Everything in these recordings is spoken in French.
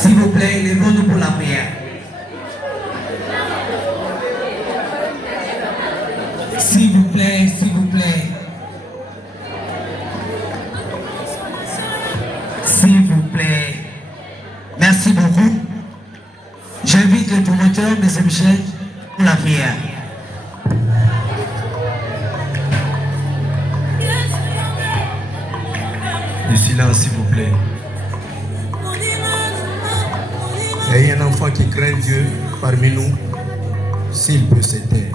S'il vous plaît, levons-nous pour la prière. S'il vous plaît, s'il vous plaît. S'il vous plaît. Merci beaucoup. J'invite le promoteur, M. Michel, pour la prière. Du silence, s'il vous plaît. Il y a un enfant qui craint Dieu parmi nous, s'il peut se taire.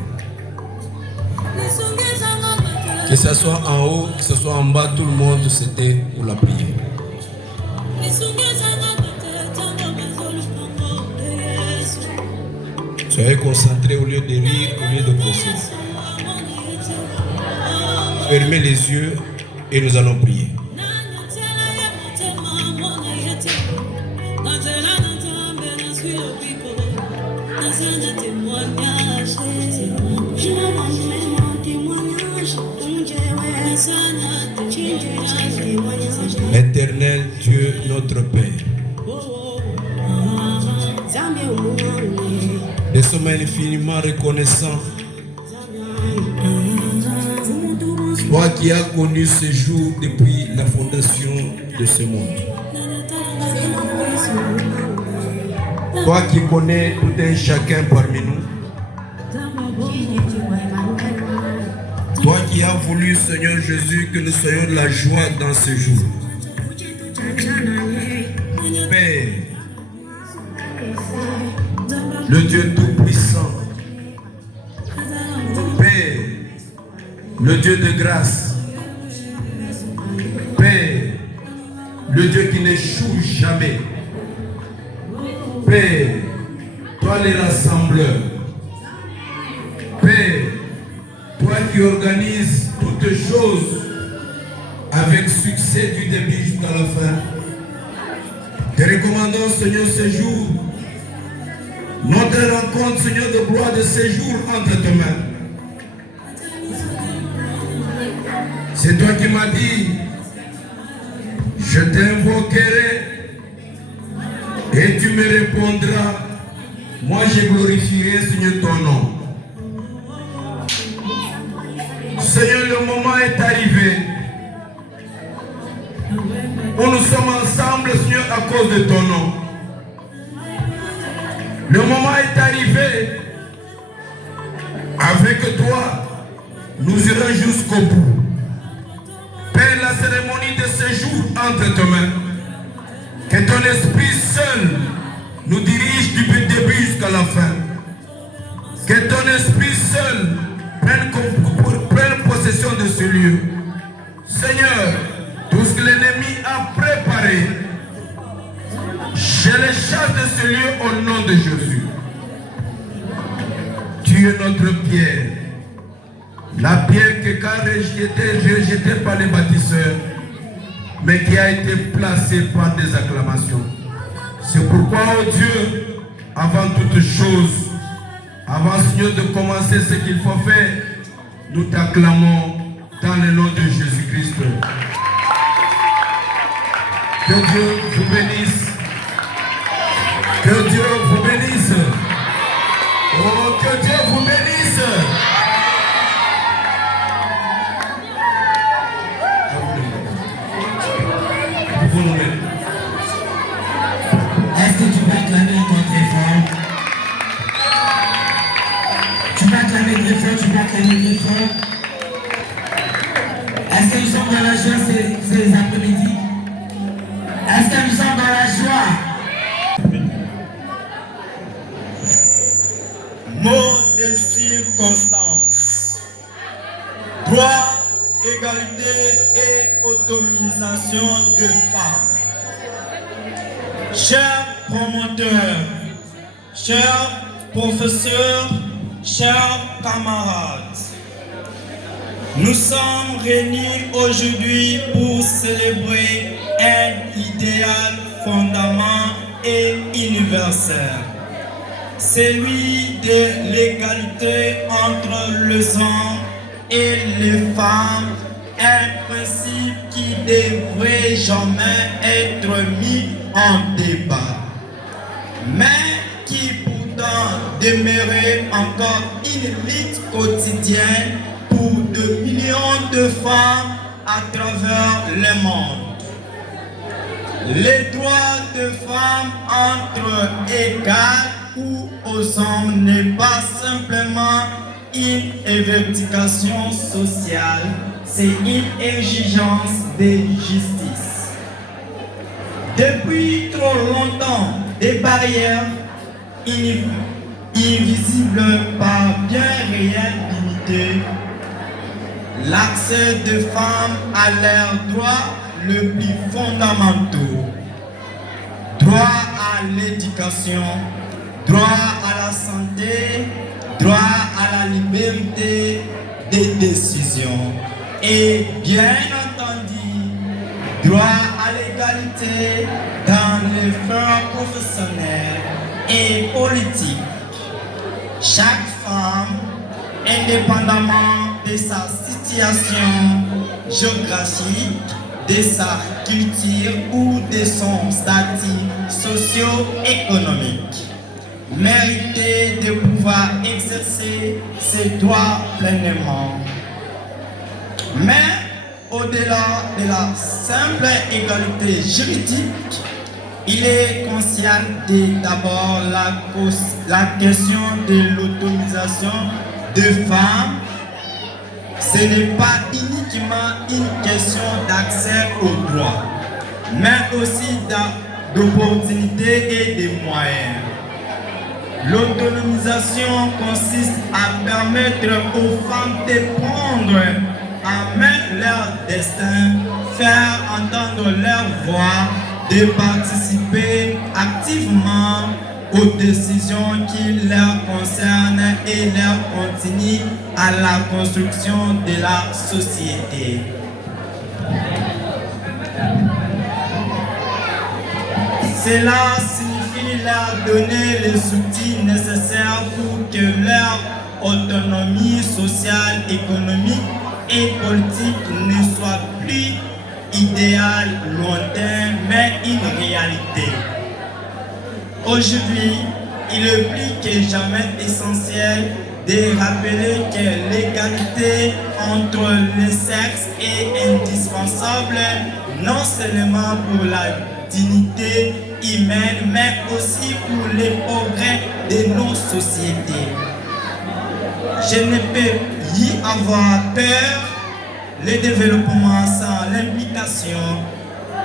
Que ce soit en haut, que ce soit en bas, tout le monde se tait pour la prière. Soyez concentrés au lieu de rire, au lieu de procéder. Fermez les yeux et nous allons prier. Éternel Dieu, notre Père, nous sommes infiniment reconnaissants. Toi qui as connu ce jour depuis la fondation de ce monde. Toi qui connais tout un chacun parmi nous. Toi qui as voulu, Seigneur Jésus, que nous soyons de la joie dans ce jour. Père, le Dieu Tout-Puissant, Père, le Dieu de grâce, Père, le Dieu qui n'échoue jamais, Père, toi les rassembleurs, Père, toi qui organises toutes choses avec succès du début jusqu'à la fin, te recommandons, Seigneur, ce jour, notre rencontre, Seigneur, de gloire de ce jour entre tes mains. C'est toi qui m'as dit, je t'invoquerai et tu me répondras. Moi, je glorifierai, Seigneur, ton nom. Seigneur, le moment est arrivé où nous sommes ensemble, Seigneur, à cause de ton nom. Le moment est arrivé. Avec toi, nous irons jusqu'au bout. Père, la cérémonie de ce jour entre tes mains. Que ton esprit seul nous dirige du début jusqu'à la fin. Que ton esprit seul prenne possession de ce lieu. Seigneur, tout ce que l'ennemi a préparé, je les chasse de ce lieu au nom de Jésus. Tu es notre pierre. La pierre qui est rejetée par les bâtisseurs, mais qui a été placée par des acclamations. C'est pourquoi, oh Dieu, avant toute chose, avant, Seigneur, de commencer ce qu'il faut faire, nous t'acclamons dans le nom de Jésus-Christ. Que Dieu vous bénisse. Que Dieu vous bénisse. Oh, que Dieu vous bénisse. Est-ce que tu vas clamer encore très fort? Tu vas clamer très fort, tu vas clamer très fort. Est-ce que nous sommes dans la joie ces après-midi? Est-ce que nous sommes dans la joie? Mot de circonstance. Droit, égalité et autonomisation de femmes. Chers promoteurs, chers professeurs, chers camarades, nous sommes réunis aujourd'hui pour célébrer un idéal fondamental et universel, celui de l'égalité entre les hommes et les femmes, un principe qui devrait jamais être mis en débat. mais qui pourtant demeurait encore une lutte quotidienne pour de millions de femmes à travers le monde. Les droits de femmes entre égales ou aux hommes n'est pas simplement une revendication sociale, c'est une exigence de justice. Depuis trop longtemps, des barrières invisibles par bien réel limitées, l'accès des femmes à leurs droits le plus fondamentaux, droit à l'éducation, droit à la santé, droit à la liberté des décisions et bien entendu, droit à l'égalité dans les sphères professionnelles et politiques. Chaque femme, indépendamment de sa situation géographique, de sa culture ou de son statut socio-économique, méritait de pouvoir exercer ses droits pleinement. Mais au-delà de la simple égalité juridique, il est conscient d'abord la question de l'autonomisation des femmes. Ce n'est pas uniquement une question d'accès aux droits, mais aussi d'opportunités et de moyens. L'autonomisation consiste à permettre aux femmes de prendre en main leur destin, faire entendre leur voix, de participer activement aux décisions qui leur concernent et leur continuent à la construction de la société. Cela signifie leur donner les outils nécessaires pour que leur autonomie sociale, économique et politique ne soit plus idéale, lointaine, mais une réalité. Aujourd'hui, il est plus que jamais essentiel de rappeler que l'égalité entre les sexes est indispensable non seulement pour la dignité humaine, mais aussi pour le progrès de nos sociétés. Je ne peux y avoir peur, le développement sans l'implication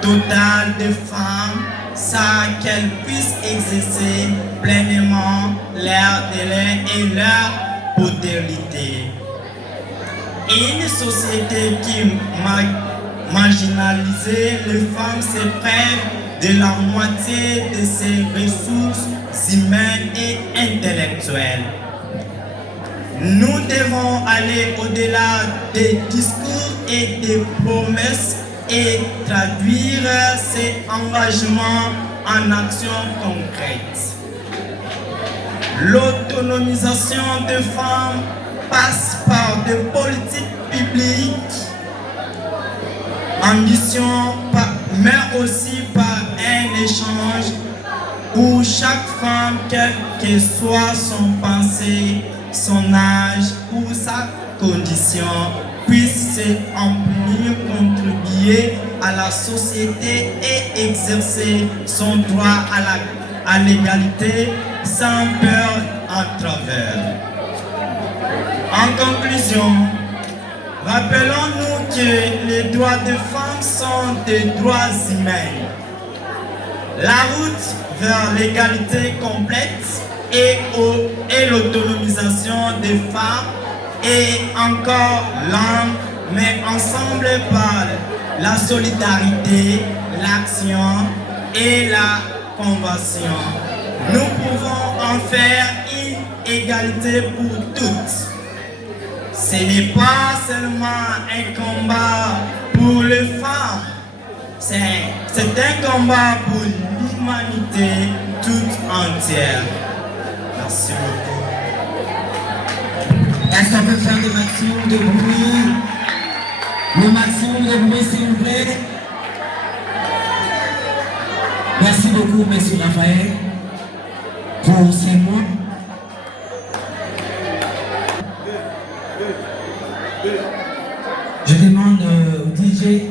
totale des femmes, sans qu'elles puissent exercer pleinement leurs délais et leur potentialité. Une société qui marginalise les femmes se prive de la moitié de ses ressources humaines et intellectuelles. Nous devons aller au-delà des discours et des promesses et traduire ces engagements en actions concrètes. L'autonomisation des femmes passe par des politiques publiques, ambition, mais aussi par un échange où chaque femme, quel que soit son pensée, son âge ou sa condition, puisse s'emplir, contribuer à la société et exercer son droit à l'égalité sans peur en travers. En conclusion, rappelons-nous que les droits des femmes sont des droits humains. La route vers l'égalité complète et l'autonomisation des femmes est encore longue, mais ensemble par la solidarité, l'action et la convention, nous pouvons en faire une égalité pour toutes. Ce n'est pas seulement un combat pour les femmes, c'est un combat pour l'humanité toute entière. Merci beaucoup. Est-ce qu'on peut faire le maximum de bruit? Le maximum de bruit, s'il vous plaît. Merci beaucoup, monsieur Raphaël. pour ces mots. Je demande au DJ.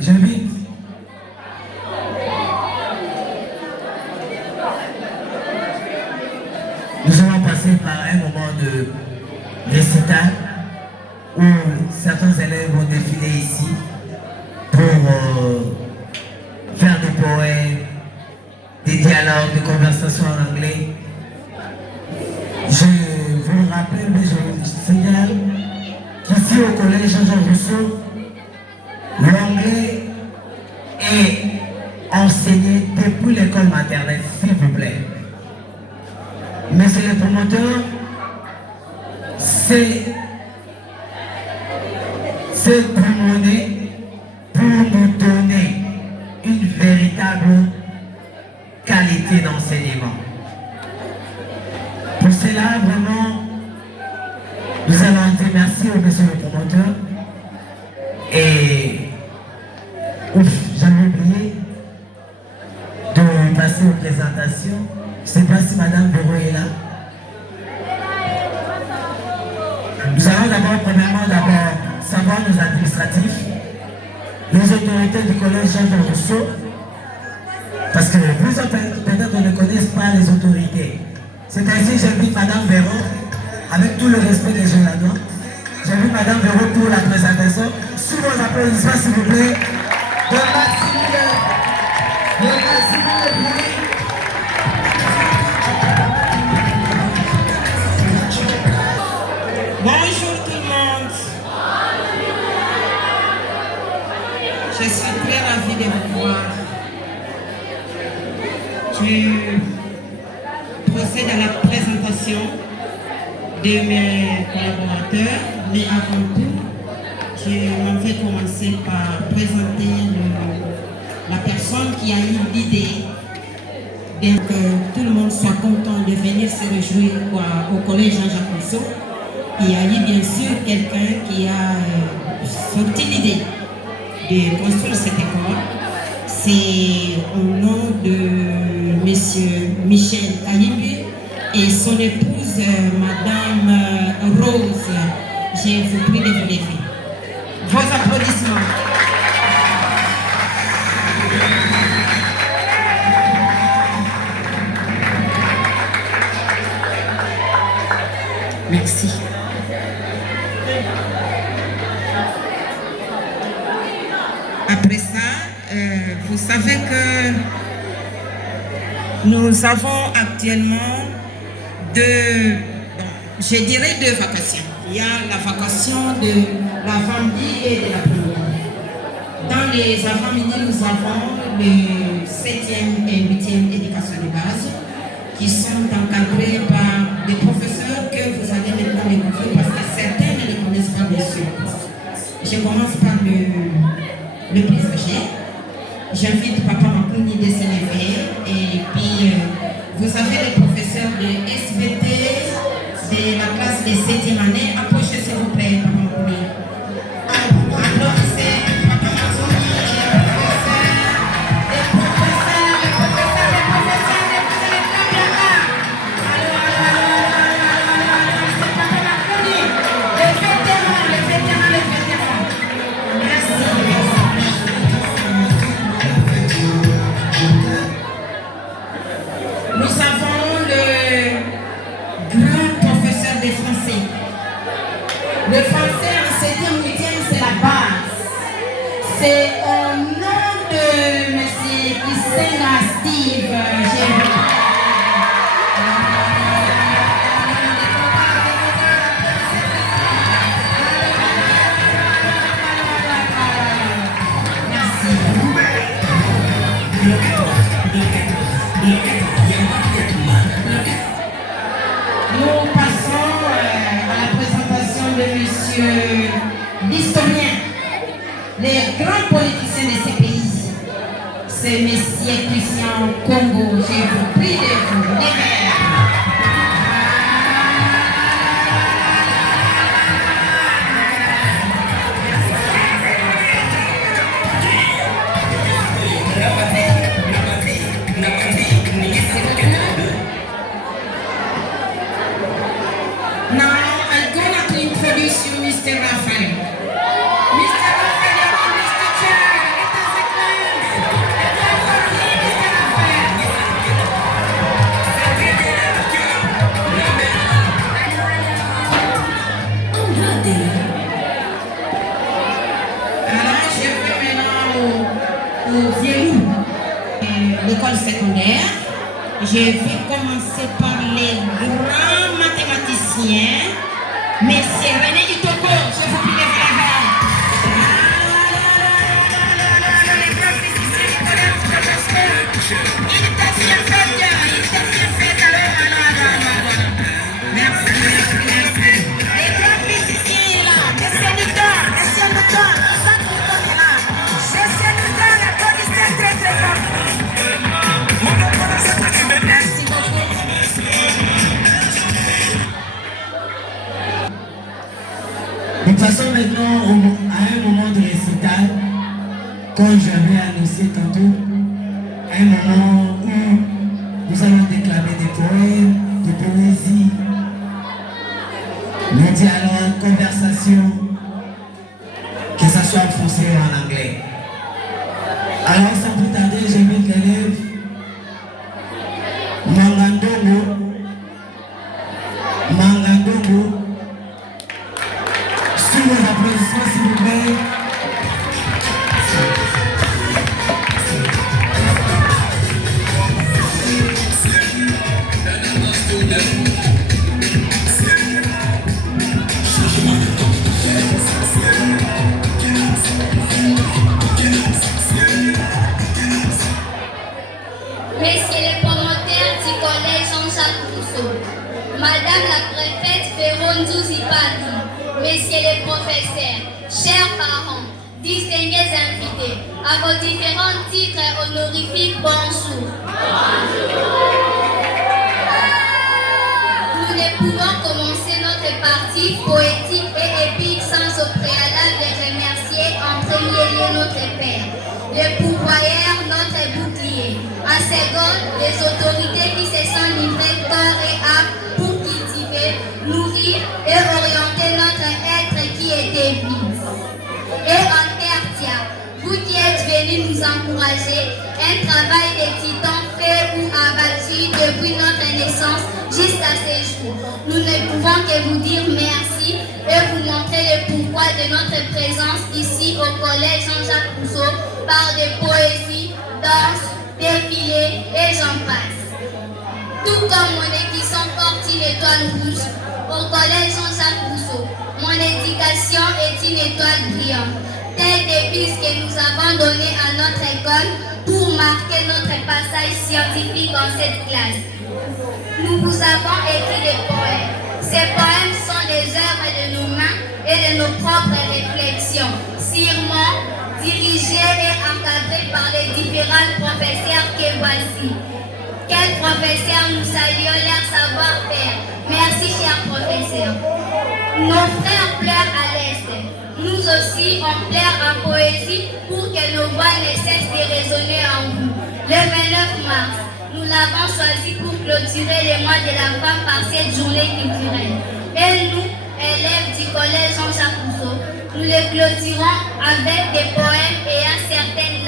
J'invite nous allons passer par un moment de récital où certains élèves vont défiler ici pour faire des poèmes, des dialogues, des conversations en anglais. Je vous rappelle, mais je vous signale qu'ici au collège Jean-Jean Rousseau, l'anglais est enseigné depuis l'école maternelle, s'il vous plaît. Mais c'est le promoteur, c'est promener pour nous donner une véritable qualité d'enseignement. Pour cela, vraiment, nous allons dire merci au monsieur le promoteur. Et j'avais oublié de passer aux présentations. Je ne sais pas si Madame Béraud est là. Nous allons d'abord, premièrement, savoir nos administratifs, les autorités du collège Jean-Jean Rousseau, parce que vous peut-être ne connaissent pas les autorités. C'est ainsi que j'invite Madame Béraud, avec tout le respect que je la dois. J'invite Madame Béraud pour la présentation. Sous vos applaudissements, s'il vous plaît, de maximum de bruit. Bonjour tout le monde. Je suis très ravie de vous voir. Je procède à la présentation de mes collaborateurs, mais avant tout, je m'en vais commencer par présenter la personne qui a eu l'idée que tout le monde soit content de venir se réjouir au collège Jean-Jacques Rousseau. Il y a eu bien sûr quelqu'un qui a sorti l'idée de construire cette école. C'est au nom de M. Michel Kayimbi et son épouse, Madame Rose. Je vous prie de vous lever. Vos applaudissements. Merci. Après ça, vous savez que nous avons actuellement je dirais deux vacations. Il y a la vacation de l'avant-midi et de l'après-midi. Dans les avant-midi, nous avons le 7e et 8e éducation de base qui sont encadrés par des professeurs que vous allez maintenant découvrir parce que certains ne les connaissent pas bien sûr. Je commence par le plus âgé. J'invite Papa Makouni de s'élever et puis vous avez les professeurs de SVT de la classe de 7e année. Approchez s'il vous plaît, Papa Makouni. Applaudissez Papa Makouni, les professeurs, les vétérans. Merci. Nous avons le grand professeur de français. Le français en 7e, 8e, c'est la base. C'est au nom de M. Kisenga Steve. l'historien, les grands politiciens de ces pays, c'est M. Christian Congo. Je vous prie de vous lever. L'école secondaire, je vais commencer par les grands mathématiciens. Monsieur René Itoko, je vous prie de vous lever. Les grands physiciens, il t'a bien fait, merci. Les grands physiciens là, monsieur Newton, ça tout le monde est là. Monsieur Newton, applaudissez très très fort. Merci beaucoup. De toute façon, maintenant, à un moment de récital, comme j'avais annoncé tantôt, à un moment où nous allons déclamer des poèmes, de poésie, le dialogue, conversation, que ce soit en français ou en anglais. Alors, sans plus tarder, j'invite l'élève Mangandongo, sous les applaudissements s'il vous plaît. Messieurs les promoteurs du collège Jean-Jacques Rousseau, Madame la préfète Véron Zouzipati, Messieurs les professeurs, chers parents, distingués invités, à vos différents titres honorifiques, bonjour. Nous ne pouvons commencer notre partie poétique et épique sans au préalable de remercier en premier lieu notre Père, le pourvoyeur, notre bouclier. En seconde, les autorités qui se sont livrées corps et âme pour cultiver, nourrir et orienter notre être qui était vif. Et en tertiaire, vous qui êtes venus nous encourager, un travail de titan fait ou abattu depuis notre naissance jusqu'à ce jour. Nous ne pouvons que vous dire merci et vous montrer le pourquoi de notre présence ici au collège Jean-Jacques Rousseau par des poésies, danses, défilés et j'en passe. Tout comme mon écusson porte une étoile rouge au collège Jean-Jacques Rousseau, mon éducation est une étoile brillante. Telle devise que nous avons donnée à notre école pour marquer notre passage scientifique en cette classe. Nous vous avons écrit des poèmes. Ces poèmes sont des œuvres de nos mains et de nos propres réflexions, sûrement dirigés et encadrés par les différents professeurs que voici. Quels professeurs nous saluons leur savoir-faire. Merci, chers professeurs. Nos frères pleurent à l'Est. Nous aussi, on pleure en poésie pour que nos voix ne cessent de résonner en vous. Le 29 mars, nous l'avons choisi pour clôturer le mois de la femme par cette journée culturelle. Et nous, élèves du collège Jean-Jacques Rousseau, nous le clôturons avec des poèmes ayant certaines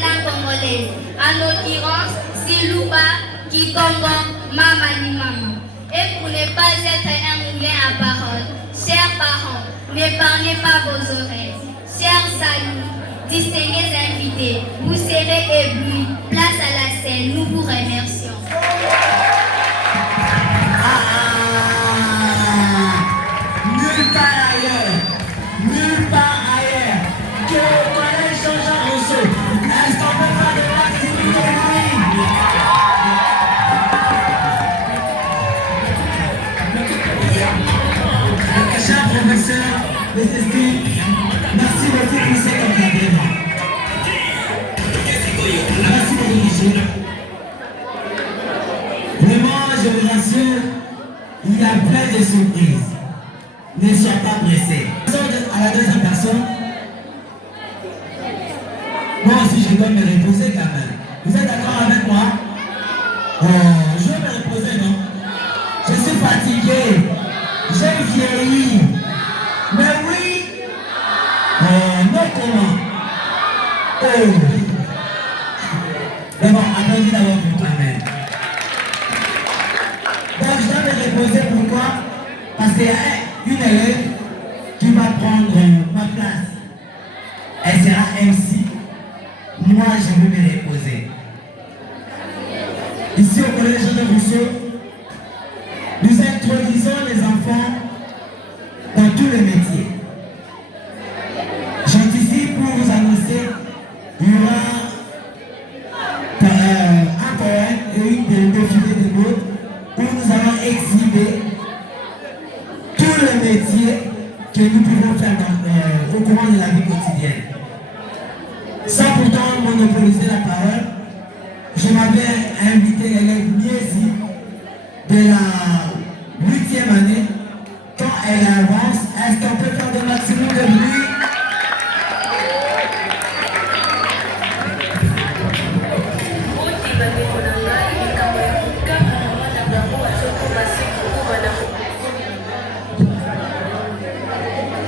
langues congolaises. En l'occurrence, Silouba, Kikongo, Mamani Mama. Et pour ne pas être un moulin à parole, chers parents, n'épargnez pas vos oreilles. Chers amis, distingués invités, vous serez éblouis. Place à la scène, nous vous remercions. Nulle part ailleurs que au collège Jean-Jacques Rousseau. Est-ce qu'on peut faire de l'activité? les esprits. Merci beaucoup pour cet encadrement. Merci beaucoup, monsieur. Vraiment, je vous rassure, il y a plein de surprises. Ne sois pas pressé. À la deuxième personne, moi aussi je dois me reposer quand même. Vous êtes d'accord avec moi? Je vais me reposer, non? Je suis fatigué. J'ai vieilli. Mais oui. Non, comment? Mais bon, applaudis d'abord pour toi-même. Donc, je dois me reposer. Pourquoi? Parce qu'il y a une élève qui va prendre ma place. Elle sera MC. Moi, je vais me reposer. Ici au collège de Rousseau, nous introduisons les enfants dans tous les métiers. J'anticipe pour vous annoncer, il y aura un poème et une défilée de mots où nous allons exhiber tous les métiers que nous pouvons faire au cours de la vie quotidienne. Sans pourtant monopoliser la parole, je m'avais invité l'élève Miesi de la 8e année. Quand elle avance, est-ce qu'on peut faire le maximum de bruit?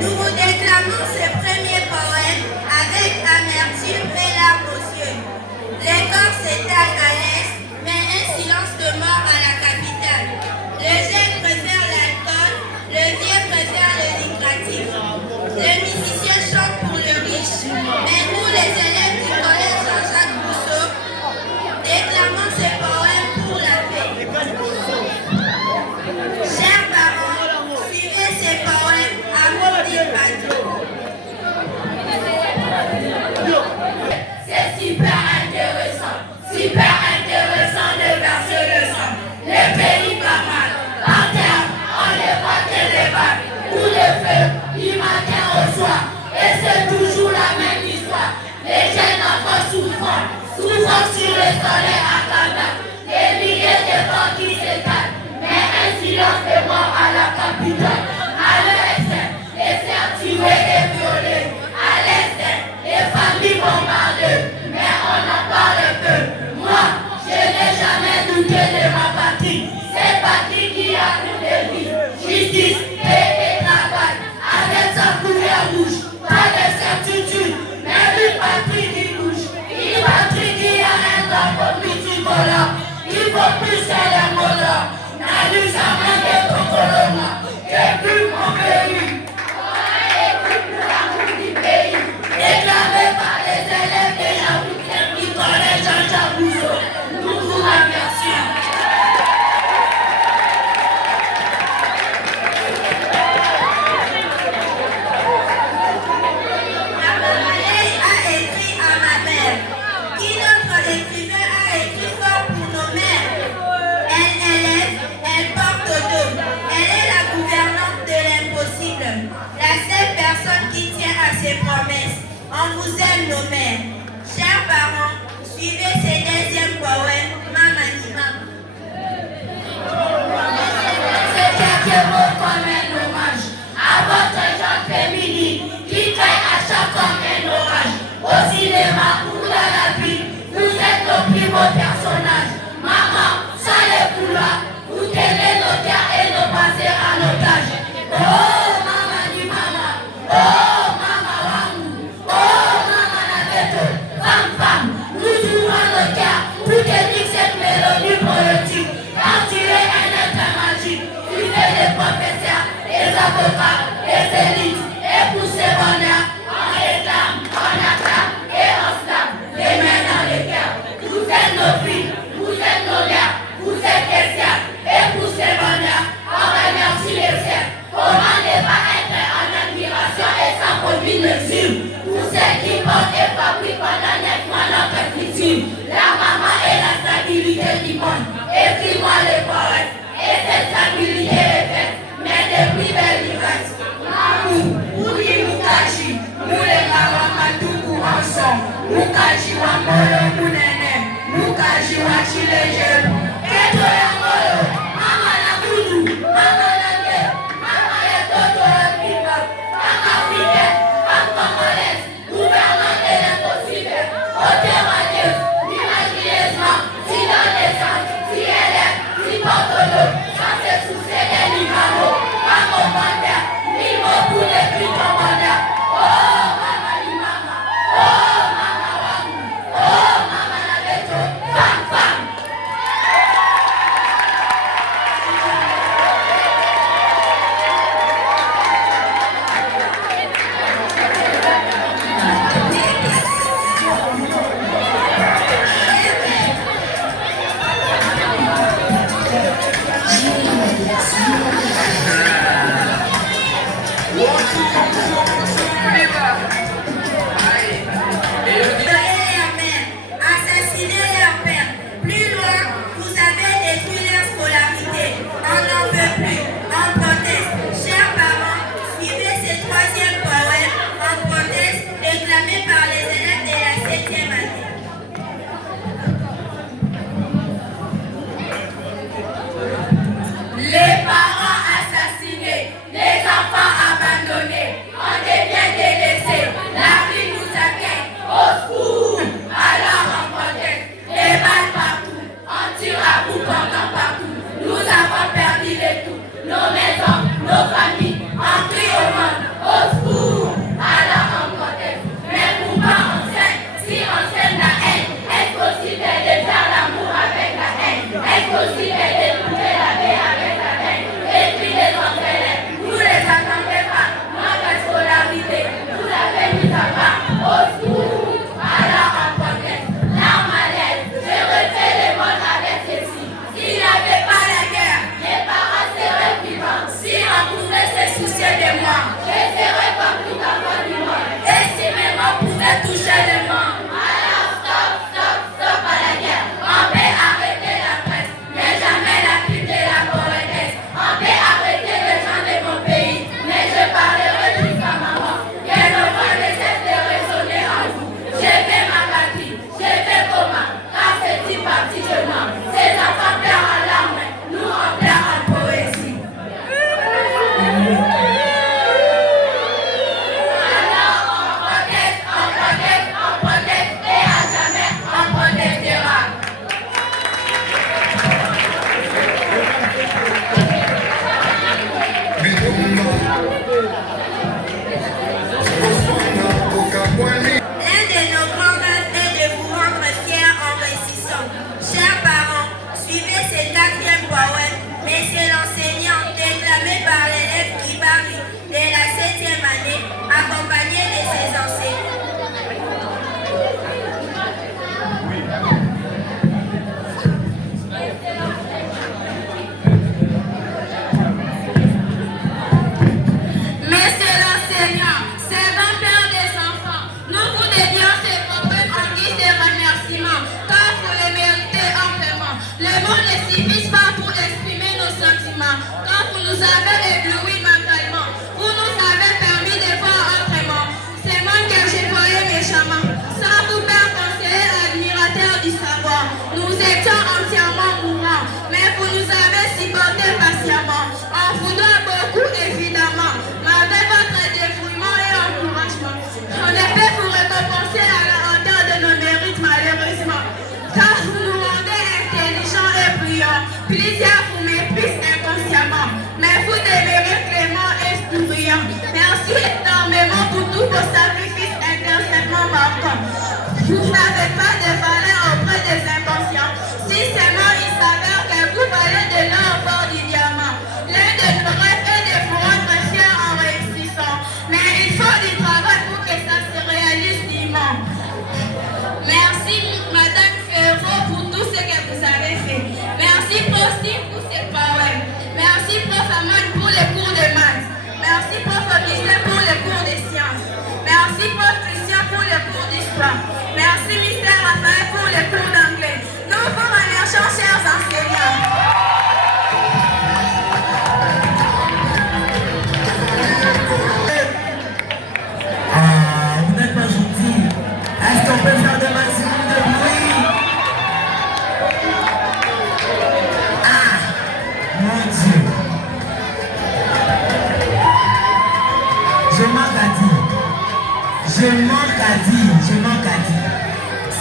Nous vous déclamons ce premier poème avec amertume et larmes aux yeux. Les corps s'étalent à l'est, mais un silence de mort à la capitale. Le jeune préfère l'alcool, le vieux préfère le lucratif. Les musiciens chantent pour le riche, mais nous, les élèves du collège Jean-Jacques Rousseau, déclamons ce poème pour la paix. Chers parents, suivez ces poèmes à mon dispatch. C'est super intéressant de verser le sang. Les pays pas mal, par terre, on les voit que les balles, ou les feux, du matin au soir. Et c'est toujours la même histoire. Les jeunes enfants souffrant sur le soleil accablant. Des milliers de corps qui s'étalent, mais un silence de mort à la capitale. À l'est, les serres tuées et violées. À l'est, les familles bombardées. Mais on en parle peu. Moi, je n'ai jamais douté de ma patrie. C'est patrie qui a nous des vies. Justice, paix et travail. Avec sa couleur rouge, pas de certitude. Mais une patrie qui bouge. Une patrie qui a un drapeau multicolore. Il faut plus que les molleurs. N'a lu jamais de Tokoloma. Que plus mon pays. Déclaré par les élèves de la 8e du collège Jean-Jacques Rousseau. Nous vous remercions. La Mamalèche a écrit à ma mère. Qui notre écrivain a écrit fort pour nos mères. Elle élève, elle porte au dos. Elle est la gouvernante de l'impossible. La seule personne qui tient à ses promesses. On vous aime nos mères. Chers parents, suivez ces deuxièmes poèmes, Maman dit maman. C'est quelques mots comme un hommage à votre genre féminine qui crée à chaque homme un orage. Au cinéma ou dans la vie, vous êtes nos plus beaux personnages. Maman, sans les couloirs, vous tenez nos cœurs et nos pensées en otage. Oh, maman dit maman. Oh, femme, nous ouvrons nos cœurs pour tenir cette mélodie poétique. Quand tu es un être magique, tu fais des prophéties.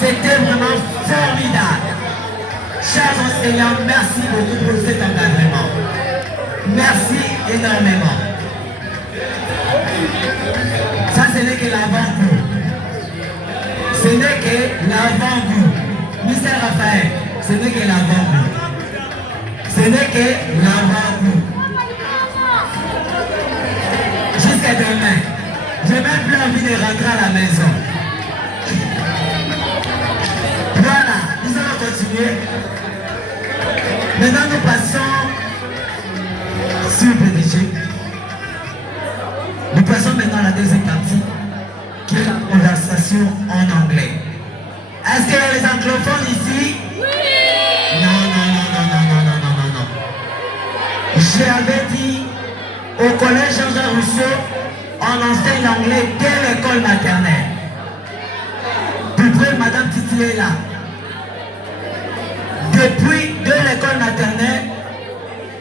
C'était vraiment formidable. Chers enseignants, merci beaucoup pour cet engagement. Merci énormément. Ça, ce n'est que l'avant-goût. Ce n'est que l'avant-goût. Mister Raphaël, ce n'est que l'avant-goût. Ce n'est que l'avant-goût. Jusqu'à demain. J'ai même plus envie de rentrer à la maison. Voilà, nous allons continuer. Maintenant, nous passons sur le petit. Nous passons maintenant à la deuxième partie, qui est la conversation en anglais. Est-ce qu'il y a les anglophones ici? Oui! Non. J'avais dit au collège Jean-Jacques Rousseau, on enseigne l'anglais dès l'école maternelle. Depuis, Madame Titi est là. Depuis de l'école maternelle,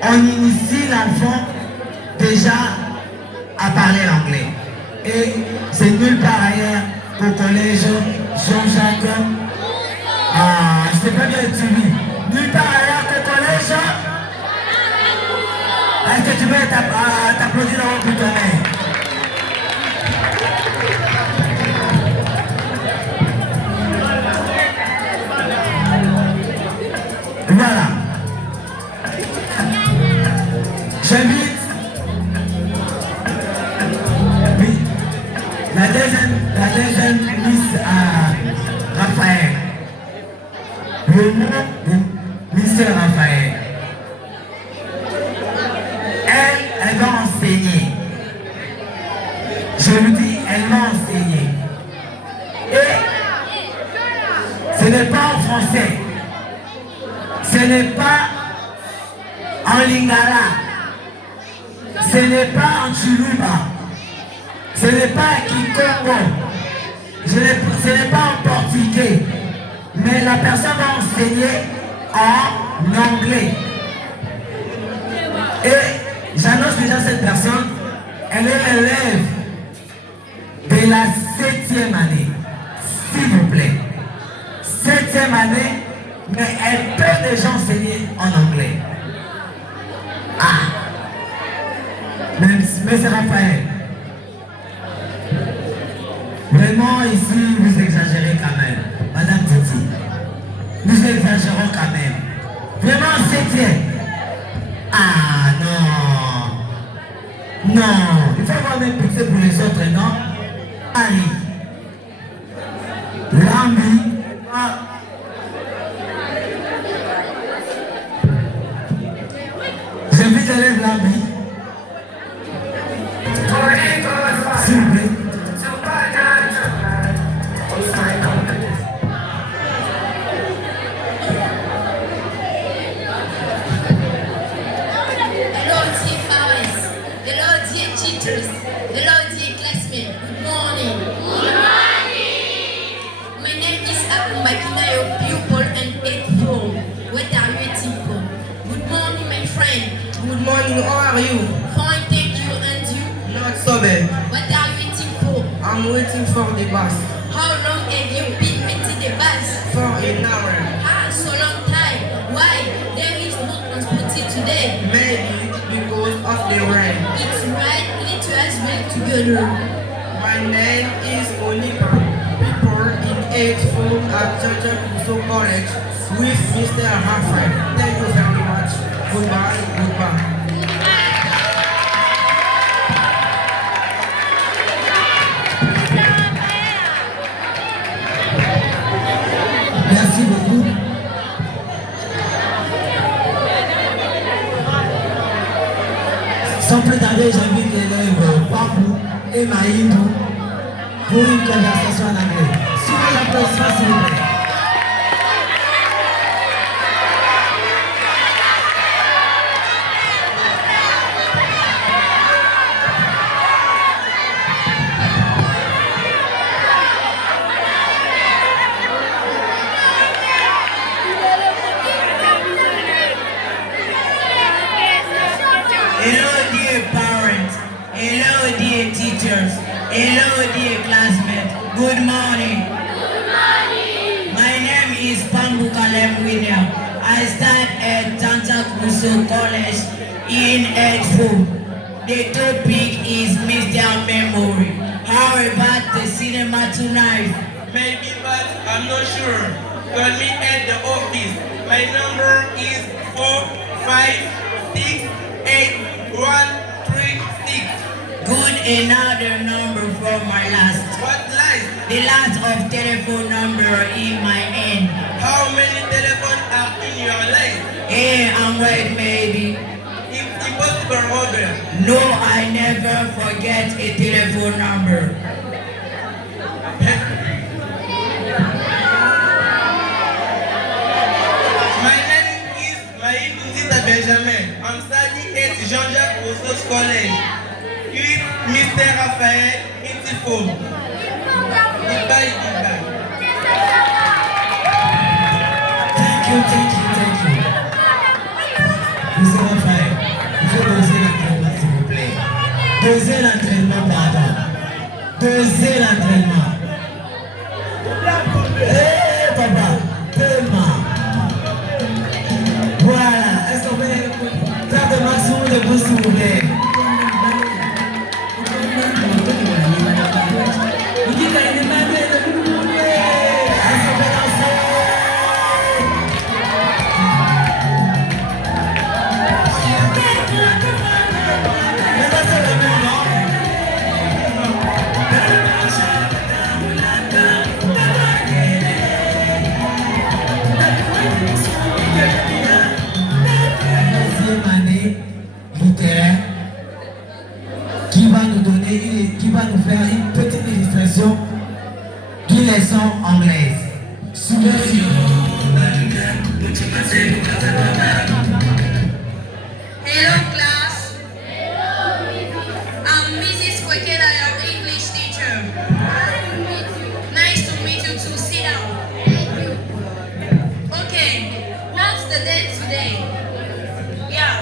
on initie l'enfant déjà à parler l'anglais. Et c'est nulle part ailleurs qu'au collège Jean-Jacques. Ah, je ne sais pas bien suivi. Nulle part ailleurs qu'au collège. Est-ce que tu veux t'applaudir dans mon putain? Voilà. J'invite la deuxième Miss Raphaël. Le nom de Miss Raphaël. Elle va enseigner. Je vous dis, elle va enseigner. Et ce n'est pas en français. Ce n'est pas en lingala. Ce n'est pas en chuluba. Ce n'est pas en kikongo. Ce n'est pas en portugais. Mais la personne va enseigner en anglais. Et j'annonce déjà cette personne, elle est l'élève de la 7e année. S'il vous plaît. 7e année, mais elle peut déjà enseigner en anglais. Ah! Mais c'est Raphaël. Vraiment, ici, vous exagérez quand même. Madame Titi, nous exagérons quand même. Vraiment, 7e. Ah non. Non. Il faut avoir même pitié pour les autres, non? Allez. Lambi. Ah. J'invite l'élève Lambi. S'il vous plaît. Hello, dear classmates. Good morning. Good morning. My name is Akumbakina, your pupil and 8th form. What are you waiting for? Good morning, my friend. Good morning, how are you? Fine, thank you, and you? Not so bad. What are you waiting for? I'm waiting for the bus. How long have you been waiting the bus? For an hour. Ah, so long time. Why? There is no transported today. Maybe because of the rain. It's right, let us work together. My name is Oliver. People in 8th form at Jean-Jacques Rousseau College with Mr. Raphael. Thank you very much. Goodbye. Merci beaucoup. Sans plus tarder, j'invite l'élève Papou et Maïdou pour une conversation en anglais. Suivez l'applaudissement, s'il vous plaît. Hello dear parents, hello dear teachers, hello dear classmates, good morning. Good morning. My name is Pambu Kalem William. I study at Jean-Jacques Rousseau College in 8th form. The topic is Mr. Memory. How about the cinema tonight? Maybe, but I'm not sure. Call me at the office. My number is 4568136. Good, another number from my last. What last? The last of telephone number in my end. How many telephones are in your life? Hey, I'm right, maybe. If possible, Uncle Robert. No, I never forget a telephone number. My name is Marie-Louise Benjamin. I'm studying at Jean-Jacques Rousseau College. With Mr. Raphael Itifo. Goodbye, goodbye. Thank you. Monsieur Raphaël, il faut doser l'entraînement, s'il vous plaît. Doser l'entraînement, pardon. Doser l'entraînement. Eh, papa, tellement. Voilà, est-ce qu'on peut faire le maximum de bruit, s'il vous plaît? Année littéraire qui va nous faire une petite illustration d'une leçon anglaise. Hello class. I'm Mrs. Kwekela, your English teacher. Nice to meet you too. Sit down. Okay, what's the date today? Yeah.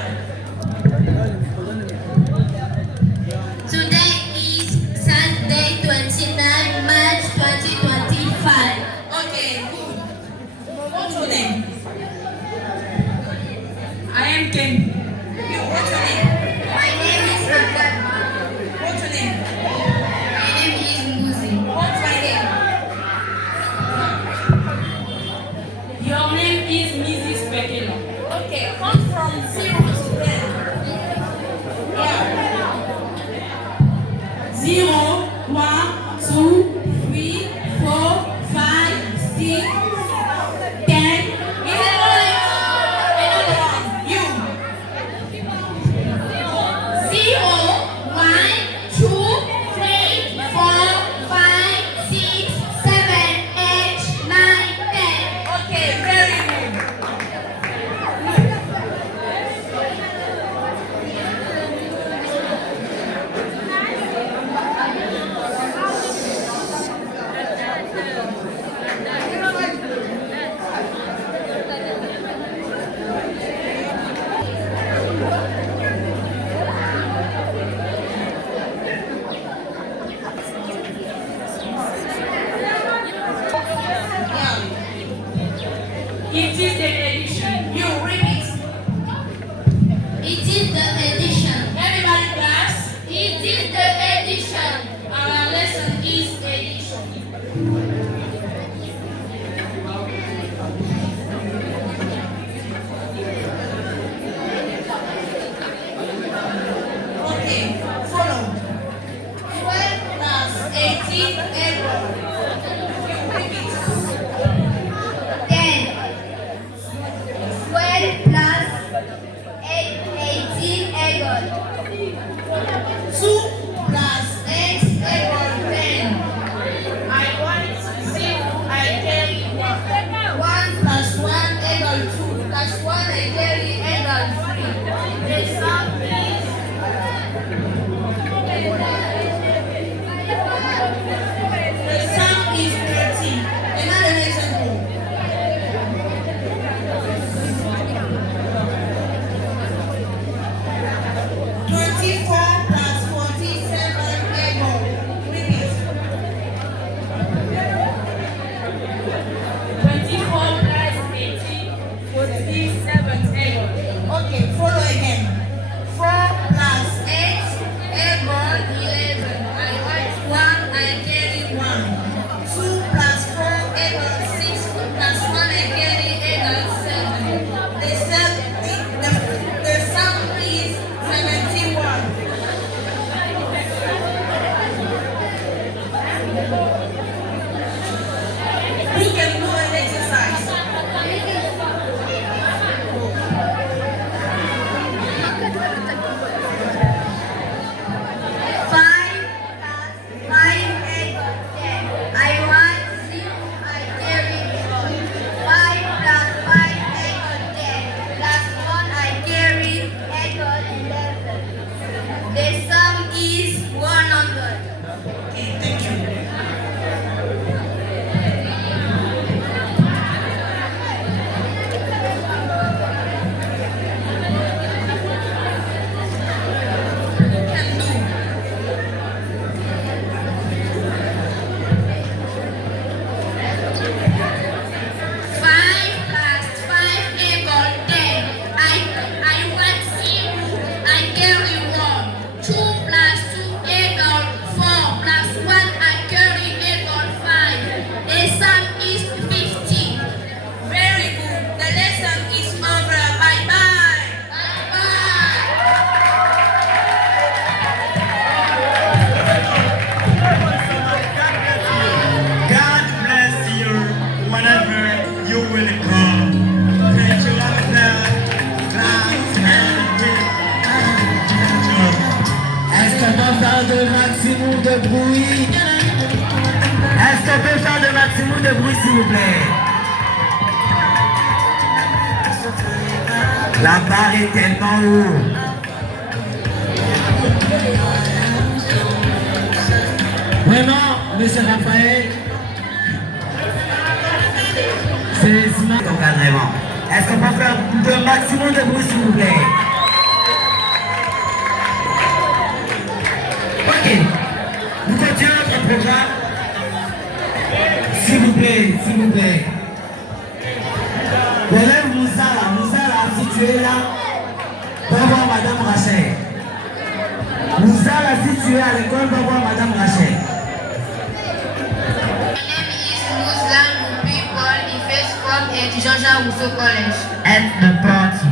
Today is Saturday, 29 March 2025. Okay, good. What's your name? bruit? Est-ce qu'on peut faire le maximum de bruit, s'il vous plaît? La barre est tellement haut. Vraiment, monsieur Raphaël, c'est smart encadrement. Est-ce qu'on peut faire le maximum de bruit, s'il vous plaît? Ok, nous continuons notre programme. S'il vous plaît, s'il vous plaît. L'élève Moussala, si tu es là, va voir Madame Rachel. Moussala, si tu es à l'école, va voir Madame Rachel. Jean-Jacques Rousseau College. At the party.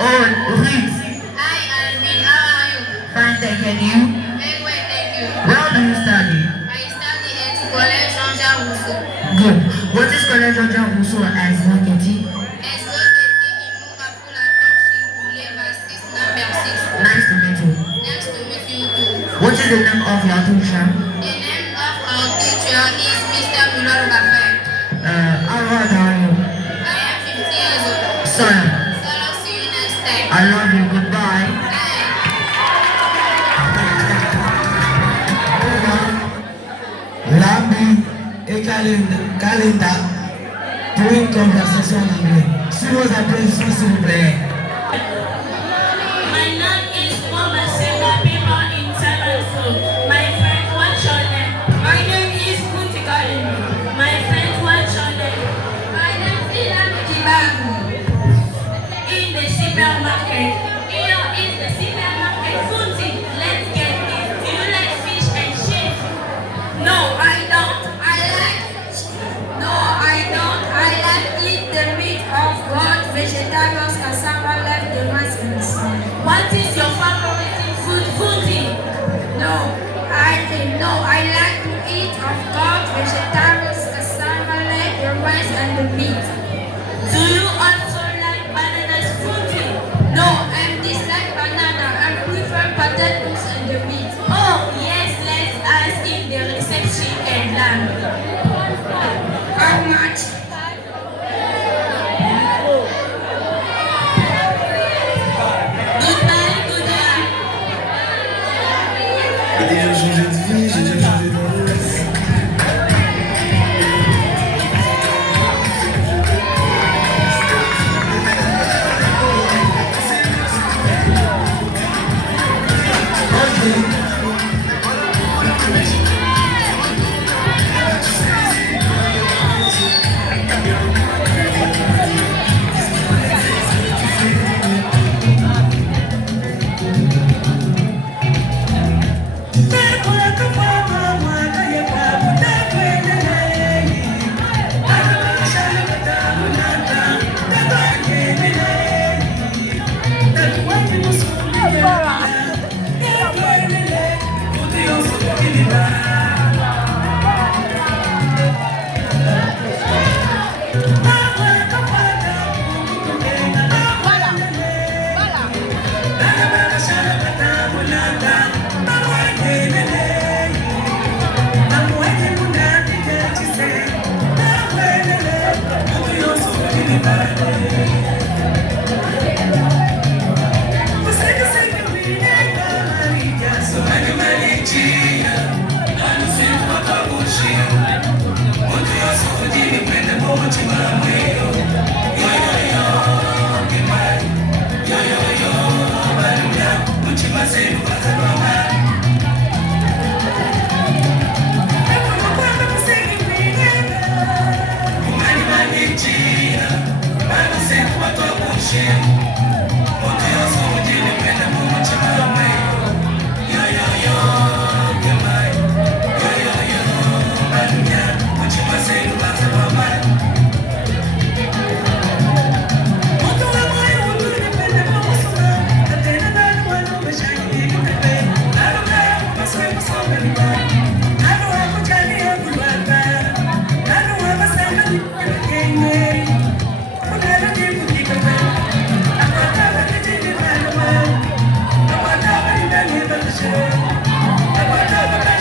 Oh, Ruth. Hi, Alvin. How are you? Fine, thank you. Very well, thank you. Where do you study? I study at College Jean-Jacques Rousseau. Good. What is College Jean-Jacques Rousseau as located? It's located in Murapula Township, Boulevard 6, number 6. Nice to meet you. Nice to meet you too. What is the name of your teacher? The name of our teacher is Mr. Mulol Raphael. How old are you? I am 50 years old. Son. So I'll see you next time. I love you. Goodbye. Bye. Lambi et Kalinda pour une conversation en anglais. Sous vos applaudissements, s'il vous plaît. My name is Mama Sela People in Seventh School. My friend, what's your name? My name is Kunti Karim. My friend, what's your name? My name is Ilan Kibaru. In the supermarket. Here is the supermarket. Kunti, let's get it. Do you like fish and chips? No, I don't. I like eat the meat of God, vegetables, cassava, left the rice and sun. What is your favorite food, Kunti? I like to eat of God, vegetables, cassava, left the rice and the meat. Do you also like bananas, Kunti? No, I dislike banana. I prefer potatoes and the meat. Oh, yes, let's ask in the reception and land. How much? Goodbye, goodbye. J'ai déjà changé de vie, j'ai déjà changé de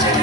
I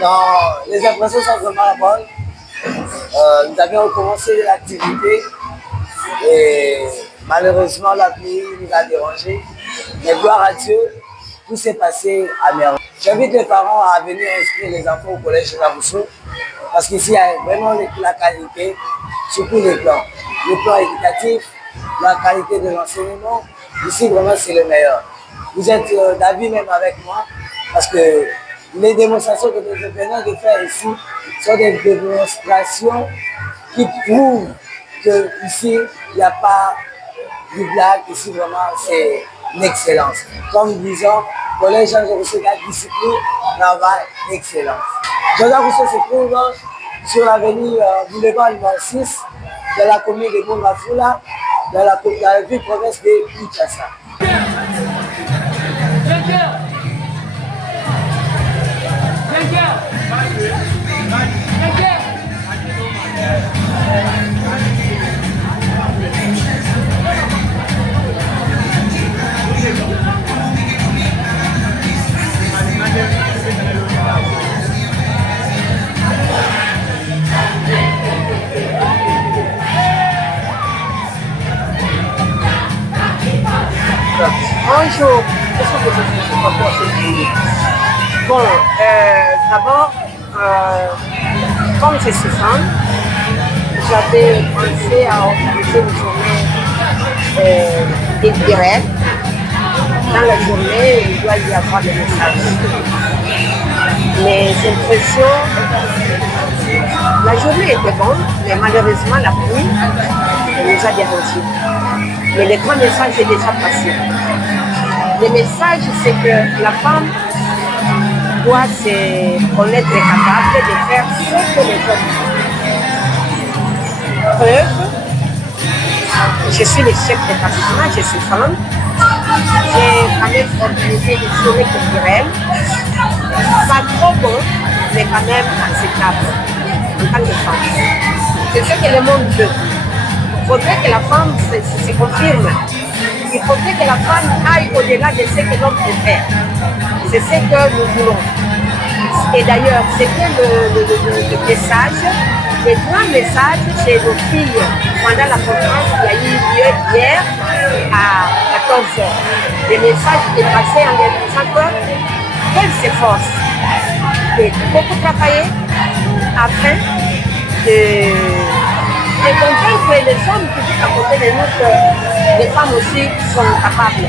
Non, les impressions sont vraiment bonnes. Nous avions recommencé l'activité et malheureusement la pluie nous a dérangés. Mais gloire à Dieu, tout s'est passé à merveille. J'invite les parents à venir inscrire les enfants au collège de Rousseau parce qu'ici il y a vraiment la qualité sur tous les plans. Le plan éducatif, la qualité de l'enseignement, ici vraiment c'est le meilleur. Vous êtes d'avis même avec moi parce que les démonstrations que nous venons de faire ici sont des démonstrations qui prouvent qu'ici il n'y a pas de blague, ici vraiment c'est une excellence. Comme nous disons, collège Jean-Jacques Rousseau, la discipline, travail, excellence. Jean-Jacques Rousseau se trouve sur l'avenue Boulevard numéro 6 de la commune de Mongafula, dans la ville province de Kinshasa. Bonjour, qu'est-ce que vous faites par rapport à cette journée? Bon, d'abord, comme je suis femme, j'avais pensé à organiser une journée culturelle. Dans la journée, il doit y avoir des messages. Les impressions, la journée était bonne, mais malheureusement la pluie nous a dérangés. Mais le grand message est déjà passé. Le message, c'est que la femme doit se connaître capable de faire ce que les hommes font. Preuve, je suis le chef d'établissement, je suis femme. J'ai quand même organisé une journée culturelle. Pas trop bon, mais quand même acceptable en tant que femme. C'est ce que le monde veut. Il faudrait que la femme se confirme. Il faudrait que la femme aille au-delà de ce que l'homme peut faire. C'est ce que nous voulons. Et d'ailleurs, c'était le message, le grand message chez nos filles pendant la conférence qui a eu lieu hier à 14h. Le message est passé en leur disant qu'elles s'efforcent de beaucoup travailler afin de comprendre que les hommes qui vivent à côté de nous, que les femmes aussi sont capables.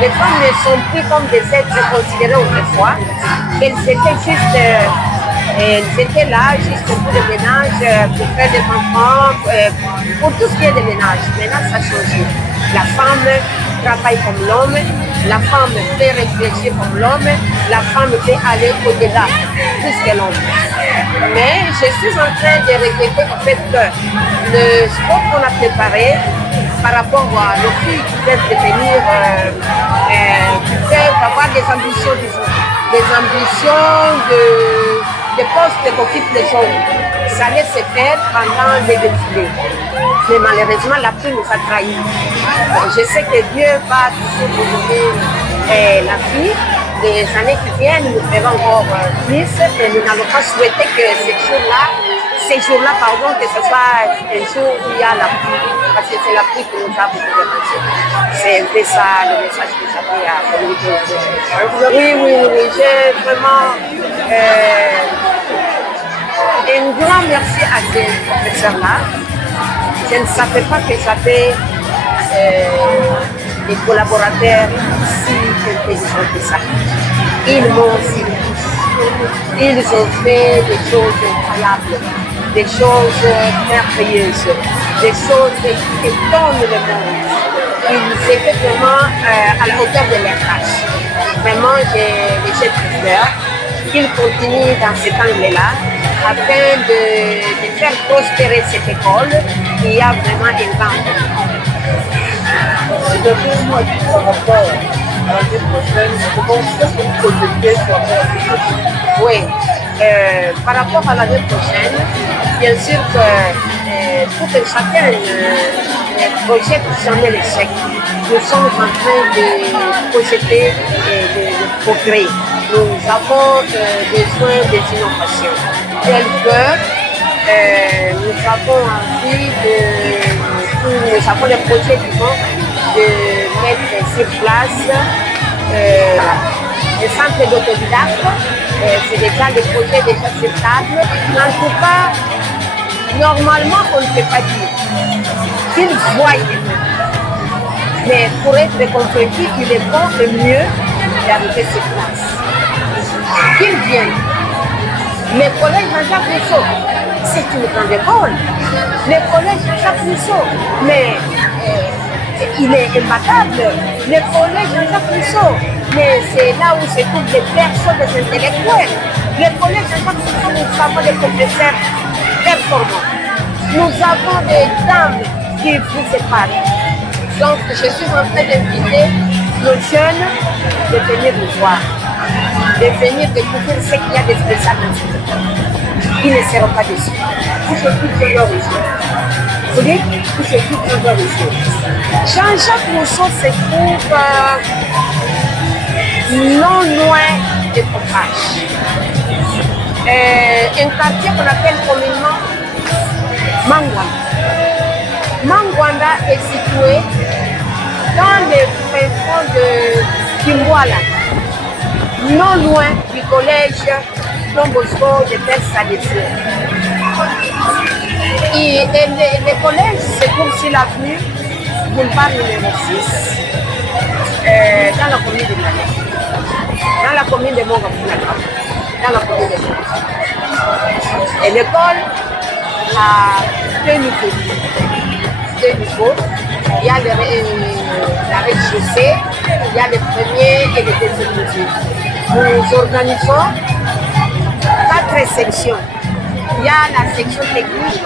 Les femmes ne sont plus comme des êtres considérés autrefois. Elles étaient là juste pour le ménage, pour faire des enfants, pour tout ce qui est de ménage. Maintenant, ça a changé. La femme travaille comme l'homme, la femme peut réfléchir comme l'homme, la femme peut aller au-delà, plus que l'homme. Mais je suis en train de regretter en fait que le sport qu'on a préparé par rapport à nos filles qui peuvent devenir, qui peuvent avoir des ambitions, des ambitions de postes qu'occupent les hommes. Ça allait se faire pendant les défilés. Mais malheureusement, la pluie nous a trahis. Je sais que Dieu va toujours nous donner la vie. Les années qui viennent, nous ferons encore plus et nous n'allons pas souhaiter que ces jours-là, que ce soit un jour où il y a la pluie, parce que c'est la pluie qui nous a beaucoup dérangé. C'est un peu ça le message que j'avais à communiquer. Oui, j'ai vraiment un grand merci à ces professeurs-là. Je ne savais pas que j'avais des collaborateurs si intelligents que ça. Ils m'ont suivi. Ils ont fait des choses incroyables, des choses merveilleuses, des choses qui étonnent le monde. Ils étaient vraiment à la hauteur de leur tâche. Vraiment, j'ai très peur qu'ils continuent dans cet angle-là afin de faire prospérer cette école qui a vraiment un grand Oui, par rapport à l'année prochaine, bien sûr que tout un chacun projette jamais l'échec. Nous sommes en train de projeter et de pour créer. Nous avons besoin des innovations telles que nous avons envie nous avons le projet de mettre sur place le centre d'autodidacte. C'est déjà le projet déjà sur table. En tout cas, normalement, on ne peut pas dire qu'ils voient. Mais pour être compréhensible, il est bon et mieux d'arriver sur place. Qu'ils viennent. Le collège Jean-Jacques Rousseau, c'est une grande école. Le collège Jean-Jacques Rousseau, mais il est imbattable. Le collège Jean-Jacques Rousseau, mais c'est là où se trouvent les personnes intellectuelles. Le collège Jean-Jacques Rousseau, nous avons des professeurs performants. Nous avons des dames qui vous séparent. Donc, je suis en train d'inviter nos jeunes de venir nous voir, de venir découvrir ce qu'il y a de spécial dans cette école. Ils ne seront pas déçus. Tout ce qui est leur région. Vous dites, tout ce qui est leur région. Jean-Jacques Rousseau se trouve non loin de Pompage. Un quartier qu'on appelle communément Mangwanda. Mangwanda est situé dans le fin fond de Kimwala, non loin du collège Don Bosco de Père Salesier. Et le collège se trouve sur l'avenue boulevard numéro 6, dans la commune de Malais, dans la commune de Mongafuna, dans la commune de Mongafuna. Et l'école a deux niveaux. Il y a la rez-de-chaussée, il y a le premier et le deuxième niveau. Nous organisons 4 sections. Il y a la section technique,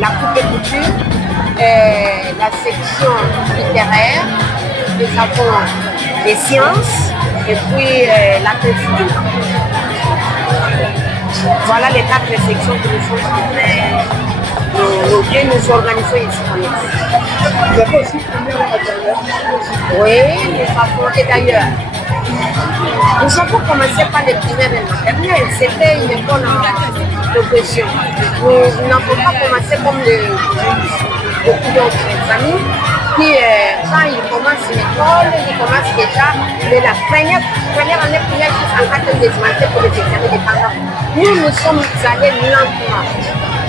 la coupe et couture, la section littéraire, nous avons les sciences et puis la peinture. Voilà les 4 sections que nous sommes en train nous organisons ici. Vous avez aussi primaire et maternelle? Oui, nous avons, et d'ailleurs, nous avons commencé par les primaires et maternelles. C'était une école en progression. Nous n'avons pas commencé comme beaucoup d'autres amis qui, quand ils commencent une école, ils commencent déjà de la première année primaire jusqu'en 4e décimale pour les examens dépendants. Nous sommes allés lentement.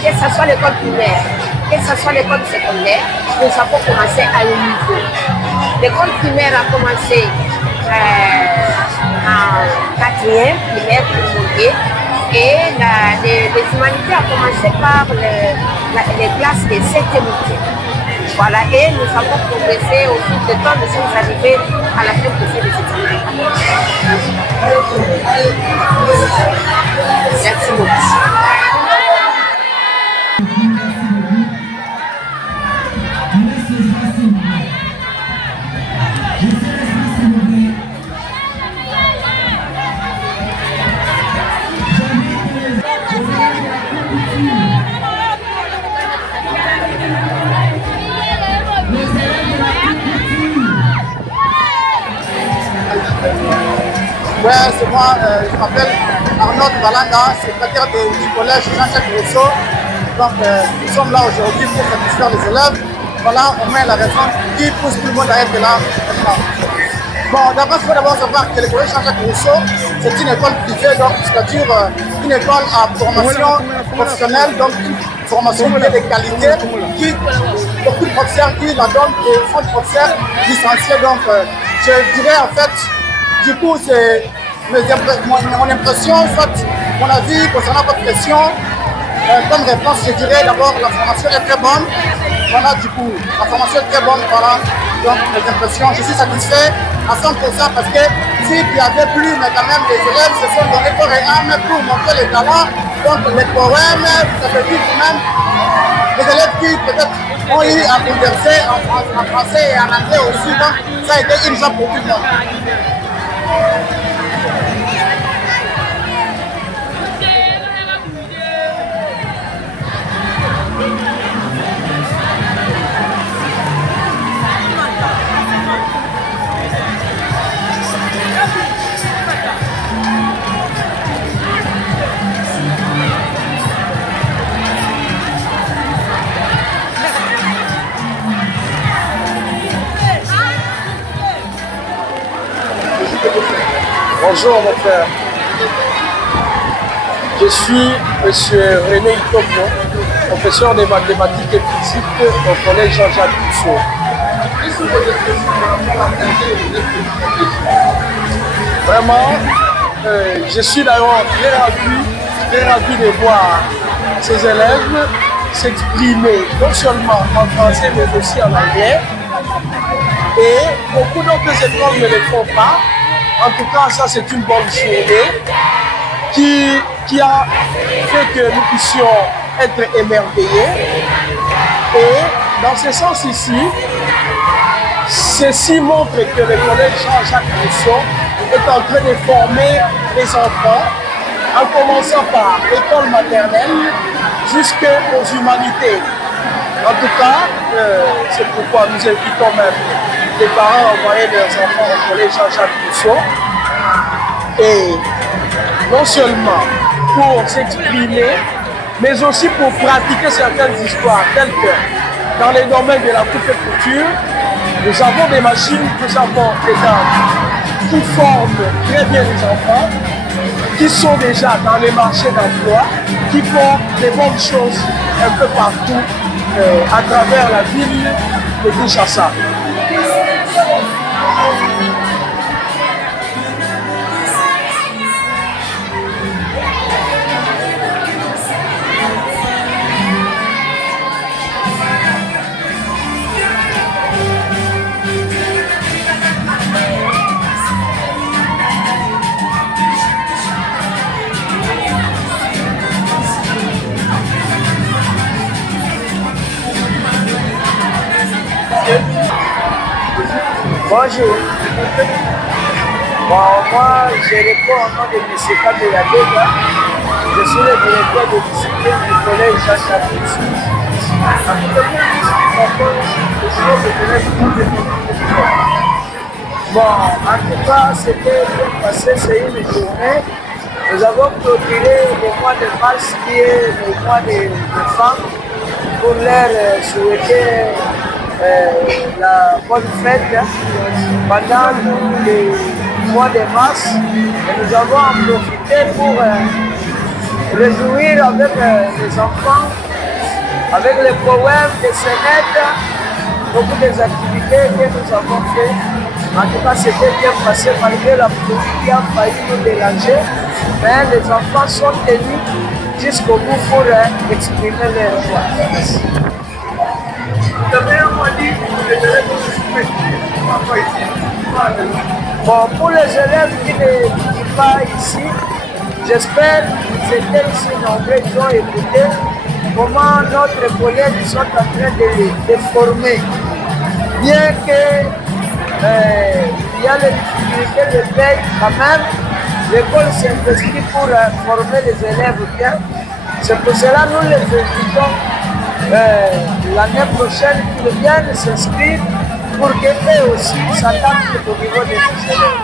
Que ce soit l'école primaire, que ce soit l'école secondaire, nous avons commencé à un niveau. L'école primaire a commencé en 4e primaire pour monter et les humanités ont commencé par les classes de 7e unité. Voilà, et nous avons progressé au fil du temps, nous sommes arrivés à la fin de ces examens. Merci beaucoup. Ouais, c'est moi, je m'appelle Arnaud Balanda, secrétaire du collège Jean-Jacques Rousseau. Donc nous sommes là aujourd'hui pour satisfaire les élèves. Voilà, on met la raison qui pousse tout le monde à être là. Bon, d'abord, il faut d'abord savoir que le collège Jean-Jacques Rousseau, c'est une école privée, donc c'est-à-dire une école à formation professionnelle, donc une formation de qualité, qui beaucoup de professeurs qui la donnent et font des professeurs licenciés. Donc je dirais en fait, du coup, c'est mon impression, en fait, mon avis concernant votre question. Comme réponse, je dirais d'abord la formation est très bonne. Voilà, du coup, la formation est très bonne. Voilà, donc mes impressions, je suis satisfait à 100% parce que s'il n'y avait plus, mais quand même, les élèves se sont donnés corps et âme pour montrer les talents. Donc les poèmes, ça veut dire quand même les élèves qui peut-être ont eu à converser en français et en anglais aussi. Donc ça a été une joie pour tout le monde. Bonjour mon frère. Je suis M. René Itopio, professeur de mathématiques et physique au collège Jean-Jacques Rousseau. Vraiment, je suis d'ailleurs très ravi de voir ces élèves s'exprimer non seulement en français mais aussi en anglais. Et beaucoup d'autres écoles ne le font pas. En tout cas, ça c'est une bonne journée qui a fait que nous puissions être émerveillés. Et dans ce sens ici, ceci montre que le collège Jean-Jacques Rousseau est en train de former les enfants, en commençant par l'école maternelle jusqu'aux humanités. En tout cas, c'est pourquoi nous invitons même les parents à envoyer leurs enfants au collège Jean-Jacques Rousseau. Et non seulement pour s'exprimer, mais aussi pour pratiquer certaines histoires, telles que dans les domaines de la coupe et couture, nous avons des machines, nous avons des dames qui forment très bien les enfants, qui sont déjà dans les marchés d'emploi, qui font des bonnes choses un peu partout à travers la ville de Kinshasa. Bonjour. Bon, moi, je réponds au nom de M. Kabila. Je suis le directeur de discipline du collège Jean-Jacques Rousseau. Bon, en tout cas, c'était bien passé, c'est une journée. Nous avons clôturé le mois de mars qui est le mois des femmes pour leur souhaiter la bonne fête pendant le mois de mars. Et nous avons en profité pour réjouir avec les enfants, avec les poèmes, les scénettes, beaucoup des activités que nous avons fait. En tout cas, c'était bien passé malgré la pluie qui a failli nous déranger. Mais les enfants sont tenus jusqu'au bout pour exprimer leur joie. Bon, pour les élèves qui ne vivent pas ici, j'espère qu'ils étaient ici nombreux, ils ont écouté comment notre collègue sont en train de les former. Bien que il y a les difficultés de paye, quand même, l'école s'investit pour former les élèves bien. C'est pour cela que nous les invitons l'année prochaine qu'ils viennent s'inscrire pour qu'eux aussi s'adaptent au niveau des élèves.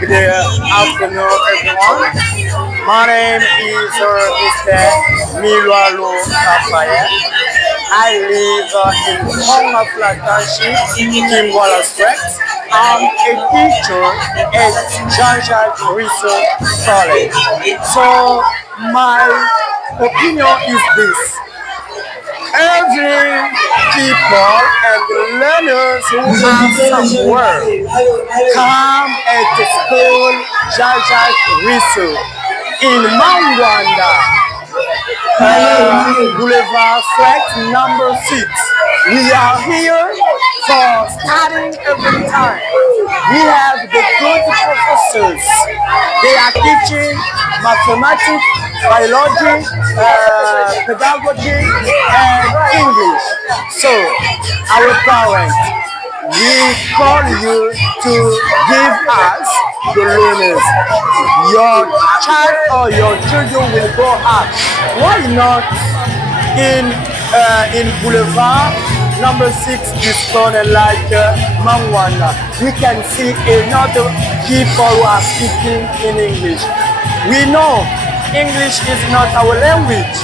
Good afternoon, everyone. My name is Mr. Milwalo Raphael. I live in Hongafla Township, Kimwala Street. I'm a teacher at Jean-Jacques Rousseau College. So my opinion is this. Every people and learners who have some work come at the school Jean-Jacques Rousseau in Mangwanda, Boulevard Street number 6. We are here for studying every time. We have the good professors. They are teaching mathematics, biology, pedagogy, and English. So, our parents, we call you to give us the learners. Your child or your children will go out. Why not in Boulevard number 6 displayed like Mangwana. We can see another people who are speaking in English. We know English is not our language,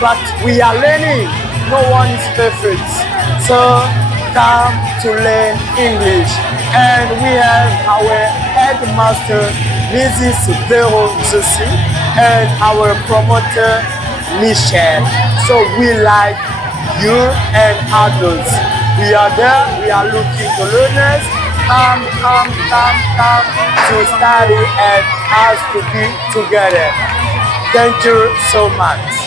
but we are learning. No one is perfect. So come to learn English. And we have our headmaster, Mrs. Vero Zussi, and our promoter, Michelle. So we like you and others. We are there, we are looking to learners. Come to study and us to be together. Thank you so much.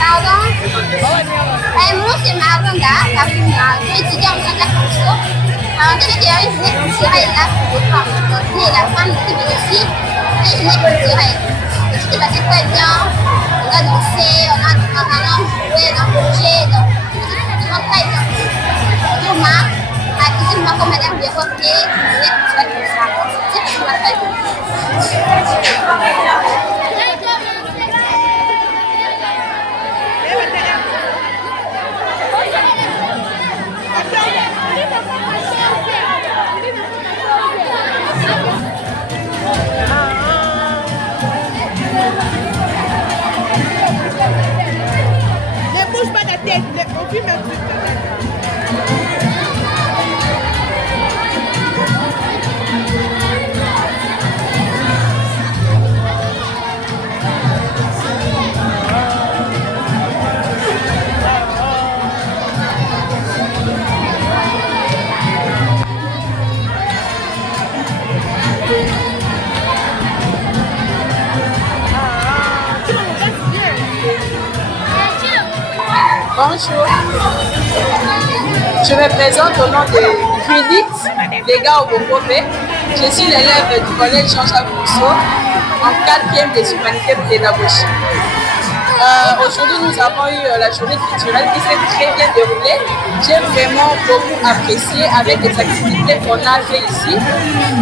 Pardon. Moi, c'est Maranda, je étudie en Jean-Jacques Rousseau. En catégorie génie culturel, là, pour la femme de aussi, et génie culturel. C'était passé très bien. On a dansé, on a joué, on a bougé, donc vraiment très bien. Thomas, activement comme Madame Béroquet, génie culturel comme ça. C'est vraiment très bien. Ne bouge pas la tête, on filme un truc. Bonjour, je me présente au nom de Judith, les gars au Bongobé. Je suis l'élève du collège Jean-Jacques Rousseau en 4e des humanités pédagogiques. Aujourd'hui, nous avons eu la journée culturelle qui s'est très bien déroulée. J'ai vraiment beaucoup apprécié avec les activités qu'on a fait ici.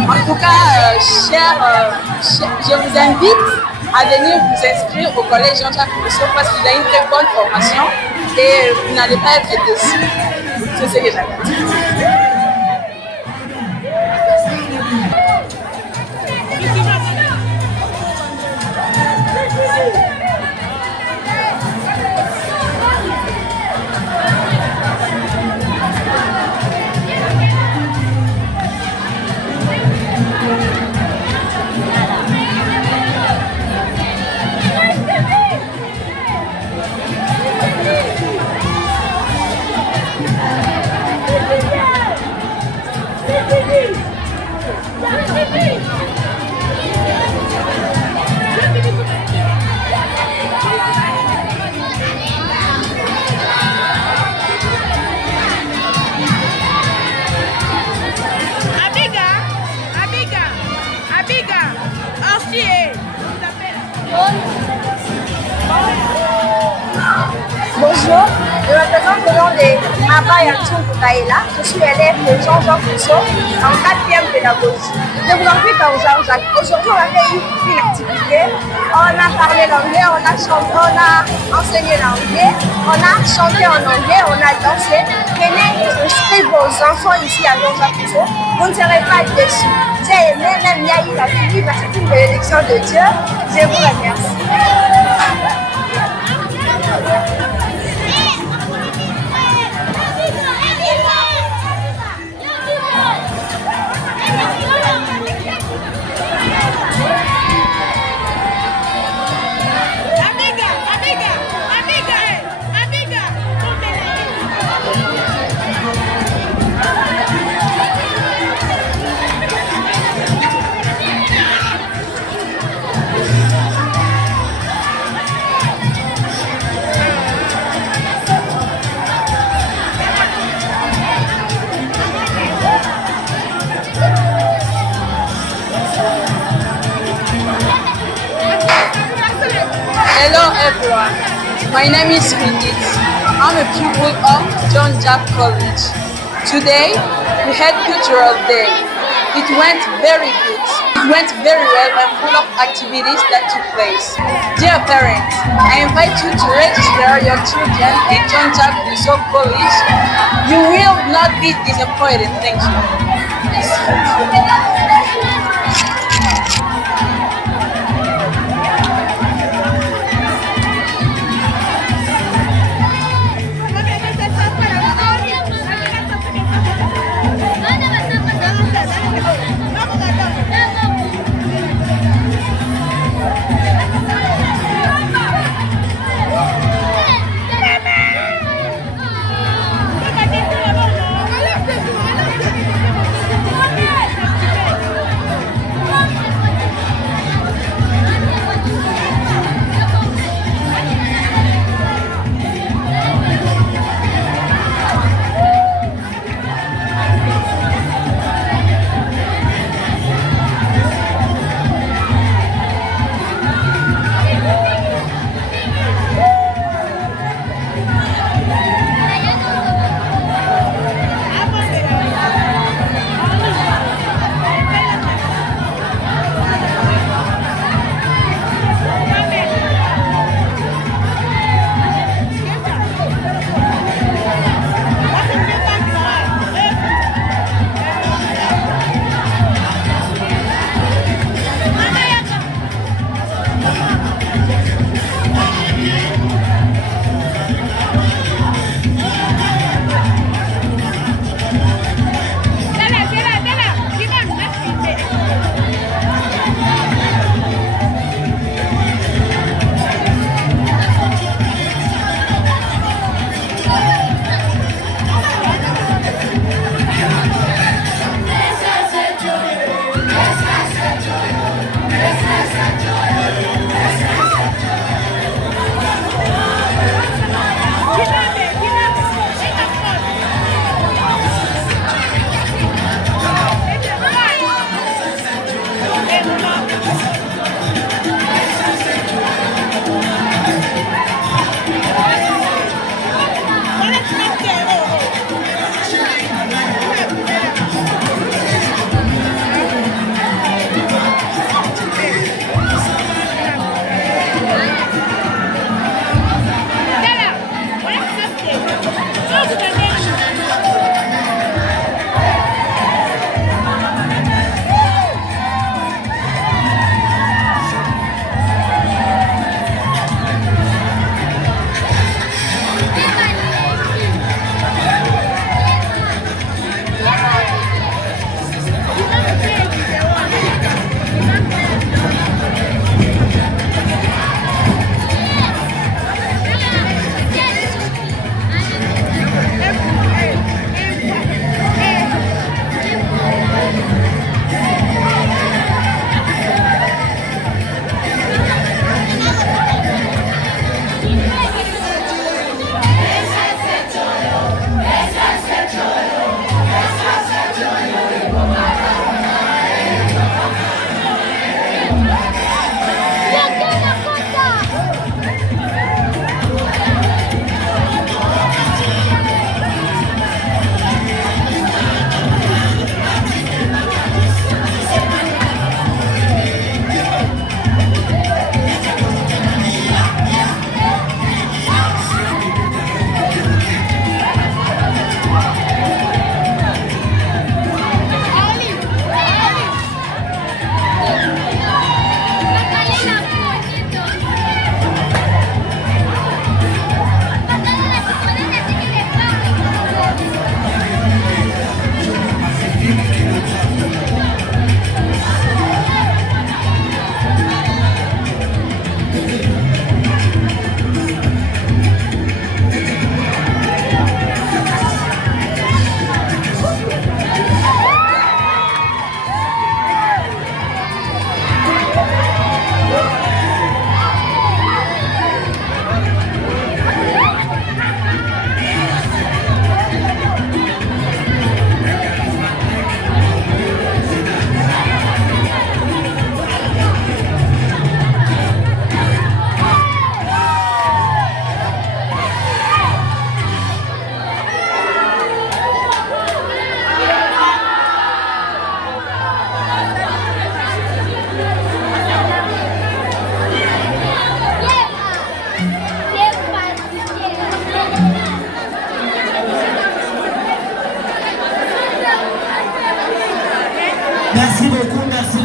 En tout cas, je vous invite à venir vous inscrire au collège Jean-Jacques Rousseau parce qu'il a une très bonne formation et vous n'allez pas être déçus. C'est ce que j'attends. Bonjour, je me présente au nom de Maba Kaela. Je suis élève de Jean-Jacques Rousseau en 4e pédagogie. Je vous invite à Jean-Jacques. Aujourd'hui, on a fait une activité. On a parlé l'anglais, on a chanté, on a enseigné l'anglais, on a chanté en anglais, on a dansé. Venez inscrire vos enfants ici à Jean-Jacques Rousseau. Vous ne serez pas déçus. J'ai aimé, même Yahi a fini parce que c'est une bénédiction de Dieu. Je vous remercie. Amiga, My name is Brigitte. I'm a pupil of John Jack College. Today, we had Cultural Day. It went very good. It went very well and full of activities that took place. Dear parents, I invite you to register your children in John Jack Rousseau College. You will not be disappointed. Thank you.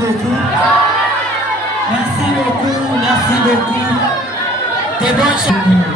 beaucoup. Merci beaucoup, merci beaucoup. Des bonnes choses.